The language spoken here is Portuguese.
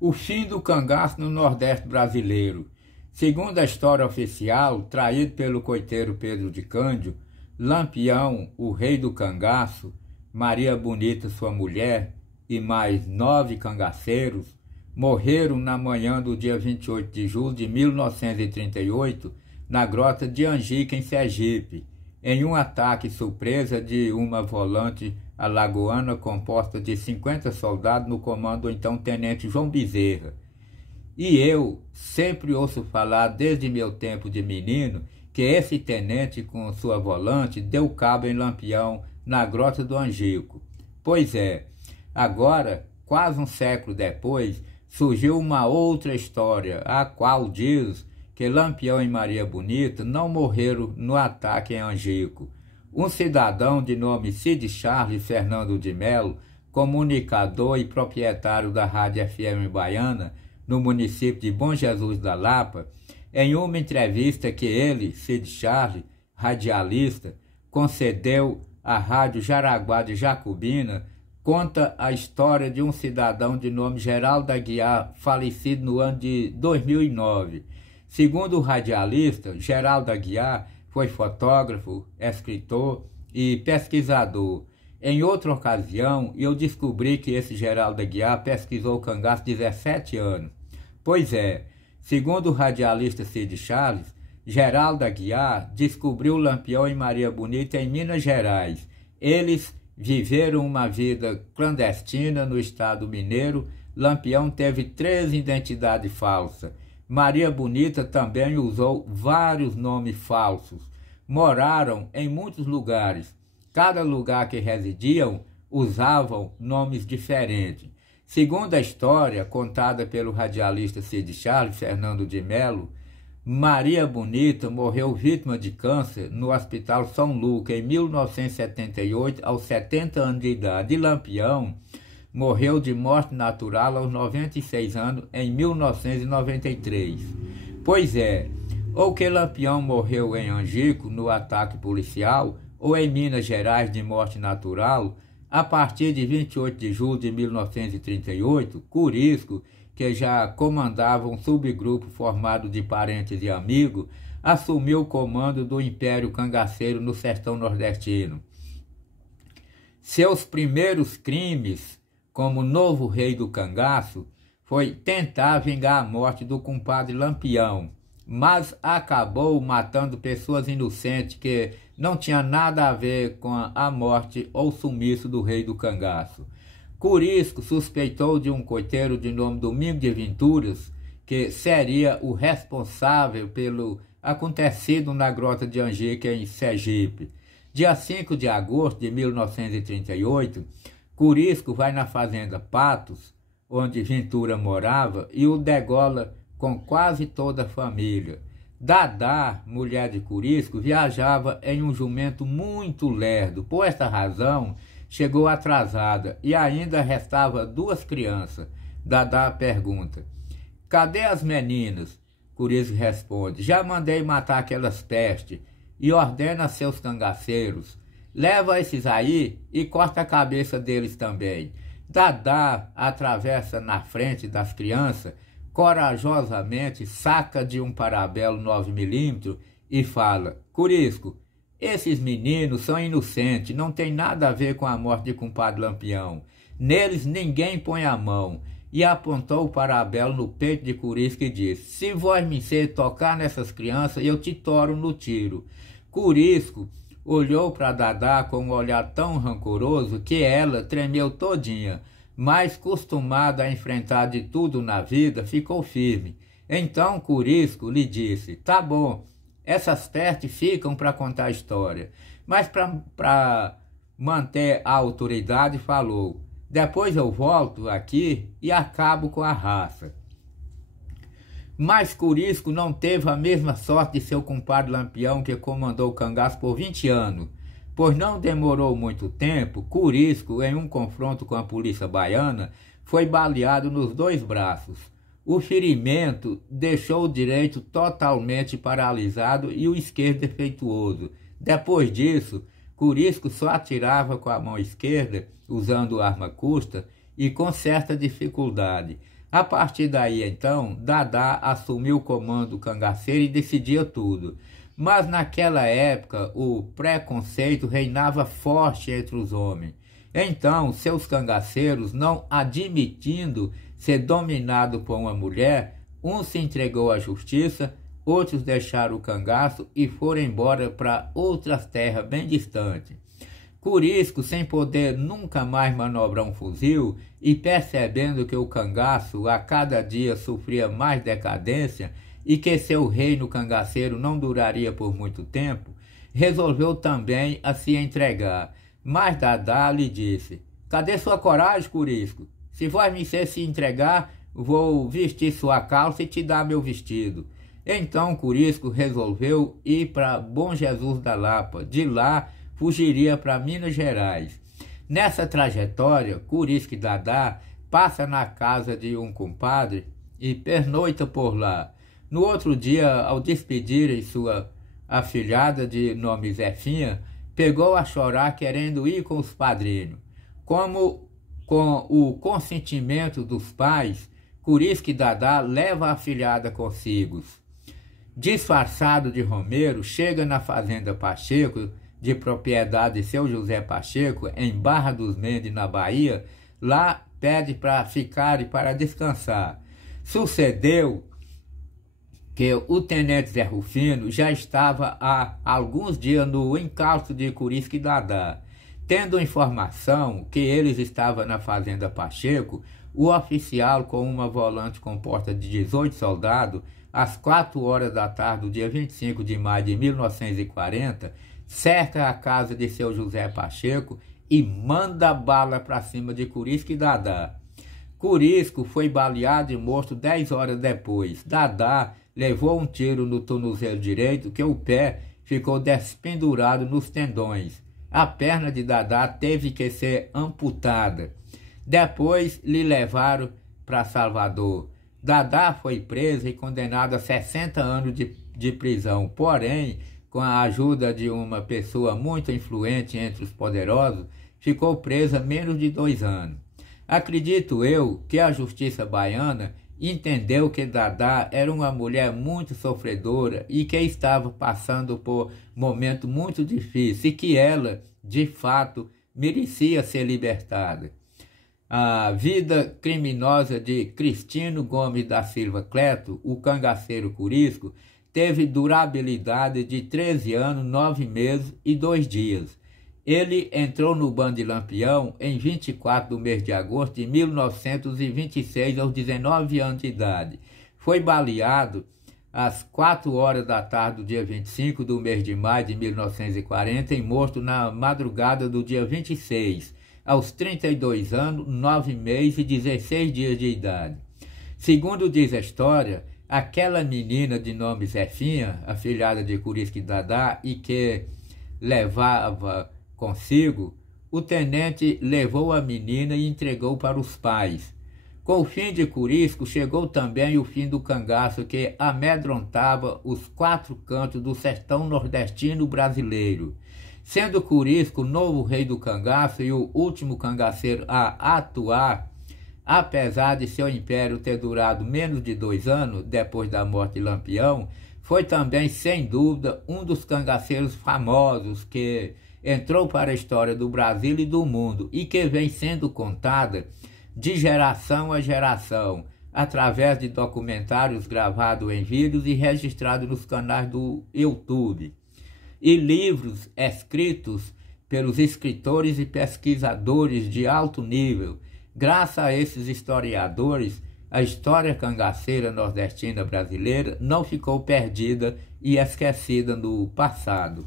O fim do cangaço no Nordeste brasileiro. Segundo a história oficial, traído pelo coiteiro Pedro de Cândido, Lampião, o rei do cangaço, Maria Bonita, sua mulher, e mais 9 cangaceiros, morreram na manhã do dia 28 de julho de 1938, na grota de Angica, em Sergipe, em um ataque surpresa de uma volante alagoana composta de 50 soldados no comando do então tenente João Bezerra. E eu sempre ouço falar, desde meu tempo de menino, que esse tenente com sua volante deu cabo em Lampião, na grota do Angico. Pois é, agora, quase um século depois, surgiu uma outra história, a qual diz que Lampião e Maria Bonita não morreram no ataque em Angico. Um cidadão de nome Cid Charles Fernando de Melo, comunicador e proprietário da Rádio FM Baiana, no município de Bom Jesus da Lapa, em uma entrevista que ele, Cid Charles, radialista, concedeu à Rádio Jaraguá de Jacobina, conta a história de um cidadão de nome Geraldo Aguiar, falecido no ano de 2009. Segundo o radialista, Geraldo Aguiar foi fotógrafo, escritor e pesquisador. Em outra ocasião, eu descobri que esse Geraldo Aguiar pesquisou o cangaço 17 anos. Pois é, segundo o radialista Cid Charles, Geraldo Aguiar descobriu Lampião e Maria Bonita em Minas Gerais. Eles viveram uma vida clandestina no estado mineiro. Lampião teve 3 identidades falsas. Maria Bonita também usou vários nomes falsos. Moraram em muitos lugares. Cada lugar que residiam usavam nomes diferentes. Segundo a história contada pelo radialista Cid Charles Fernando de Melo, Maria Bonita morreu vítima de câncer no Hospital São Lucas em 1978, aos 70 anos de idade. E Lampião morreu de morte natural aos 96 anos, em 1993. Pois é, ou que Lampião morreu em Angico, no ataque policial, ou em Minas Gerais de morte natural. A partir de 28 de julho de 1938, Curisco, que já comandava um subgrupo formado de parentes e amigos, assumiu o comando do Império Cangaceiro no sertão nordestino. Seus primeiros crimes como novo rei do cangaço foi tentar vingar a morte do compadre Lampião, mas acabou matando pessoas inocentes que não tinham nada a ver com a morte ou sumiço do rei do cangaço. Curisco suspeitou de um coiteiro de nome Domingo de Venturas, que seria o responsável pelo acontecido na grota de Angica, em Sergipe. Dia 5 de agosto de 1938, Curisco vai na fazenda Patos, onde Ventura morava, e o degola com quase toda a família. Dadá, mulher de Curisco, viajava em um jumento muito lerdo. Por esta razão, chegou atrasada e ainda restava 2 crianças. Dadá pergunta: cadê as meninas? Curisco responde: já mandei matar aquelas pestes e ordena a seus cangaceiros: leva esses aí e corta a cabeça deles também. Dadá atravessa na frente das crianças, corajosamente saca de um parabelo 9mm e fala: Curisco, esses meninos são inocentes, não tem nada a ver com a morte de compadre Lampião. Neles ninguém põe a mão. E apontou o parabelo no peito de Curisco e disse: se vós me ser tocar nessas crianças, eu te toro no tiro. Curisco olhou para Dadá com um olhar tão rancoroso que ela tremeu todinha, mas acostumada a enfrentar de tudo na vida, ficou firme. Então Curisco lhe disse: tá bom, essas pestes ficam para contar a história. Mas para manter a autoridade falou: depois eu volto aqui e acabo com a raça. Mas Curisco não teve a mesma sorte de seu compadre Lampião, que comandou o cangaço por 20 anos. Pois não demorou muito tempo, Curisco, em um confronto com a polícia baiana, foi baleado nos 2 braços. O ferimento deixou o direito totalmente paralisado e o esquerdo defeituoso. Depois disso, Curisco só atirava com a mão esquerda, usando arma curta e com certa dificuldade. A partir daí, então, Dadá assumiu o comando do cangaceiro e decidia tudo. Mas naquela época, o preconceito reinava forte entre os homens. Então, seus cangaceiros, não admitindo ser dominado por uma mulher, um se entregou à justiça, outros deixaram o cangaço e foram embora para outras terras bem distantes. Curisco, sem poder nunca mais manobrar um fuzil e percebendo que o cangaço a cada dia sofria mais decadência e que seu reino cangaceiro não duraria por muito tempo, resolveu também a se entregar. Mas Dadá lhe disse: cadê sua coragem, Curisco? Se você se entregar, vou vestir sua calça e te dar meu vestido. Então Curisco resolveu ir para Bom Jesus da Lapa. De lá, fugiria para Minas Gerais. Nessa trajetória, Curisco e Dadá passa na casa de um compadre e pernoita por lá. No outro dia, ao despedirem sua afilhada de nome Zefinha, pegou a chorar querendo ir com os padrinhos. Como com o consentimento dos pais, Curisco e Dadá leva a afilhada consigo. Disfarçado de romeiro, chega na fazenda Pacheco, de propriedade de seu José Pacheco, em Barra dos Mendes, na Bahia. Lá pede para ficar e para descansar. Sucedeu que o tenente Zé Rufino já estava há alguns dias no encalço de Curisco e Dadá. Tendo informação que eles estavam na fazenda Pacheco, o oficial, com uma volante composta de 18 soldados, às 4 horas da tarde do dia 25 de maio de 1940, cerca a casa de seu José Pacheco e manda bala para cima de Curisco e Dadá. Curisco foi baleado e morto 10 horas depois. Dadá levou um tiro no tornozelo direito que o pé ficou despendurado nos tendões. A perna de Dadá teve que ser amputada. Depois lhe levaram para Salvador. Dadá foi preso e condenado a 60 anos de prisão, porém, com a ajuda de uma pessoa muito influente entre os poderosos, ficou presa menos de 2 anos. Acredito eu que a justiça baiana entendeu que Dadá era uma mulher muito sofredora e que estava passando por momento muito difícil e que ela, de fato, merecia ser libertada. A vida criminosa de Cristino Gomes da Silva Cleto, o cangaceiro Curisco, teve durabilidade de 13 anos, 9 meses e 2 dias. Ele entrou no bando de Lampião em 24 do mês de agosto de 1926, aos 19 anos de idade. Foi baleado às 4 horas da tarde do dia 25 do mês de maio de 1940 e morto na madrugada do dia 26, aos 32 anos, 9 meses e 16 dias de idade. Segundo diz a história, aquela menina de nome Zefinha, afilhada de Curisco e Dadá, e que levava consigo, o tenente levou a menina e entregou para os pais. Com o fim de Curisco, chegou também o fim do cangaço que amedrontava os 4 cantos do sertão nordestino brasileiro. Sendo Curisco o novo rei do cangaço e o último cangaceiro a atuar, apesar de seu império ter durado menos de 2 anos depois da morte de Lampião, foi também, sem dúvida, um dos cangaceiros famosos que entrou para a história do Brasil e do mundo e que vem sendo contada de geração a geração, através de documentários gravados em vídeos e registrados nos canais do YouTube, e livros escritos pelos escritores e pesquisadores de alto nível. Graças a esses historiadores, a história cangaceira nordestina brasileira não ficou perdida e esquecida no passado.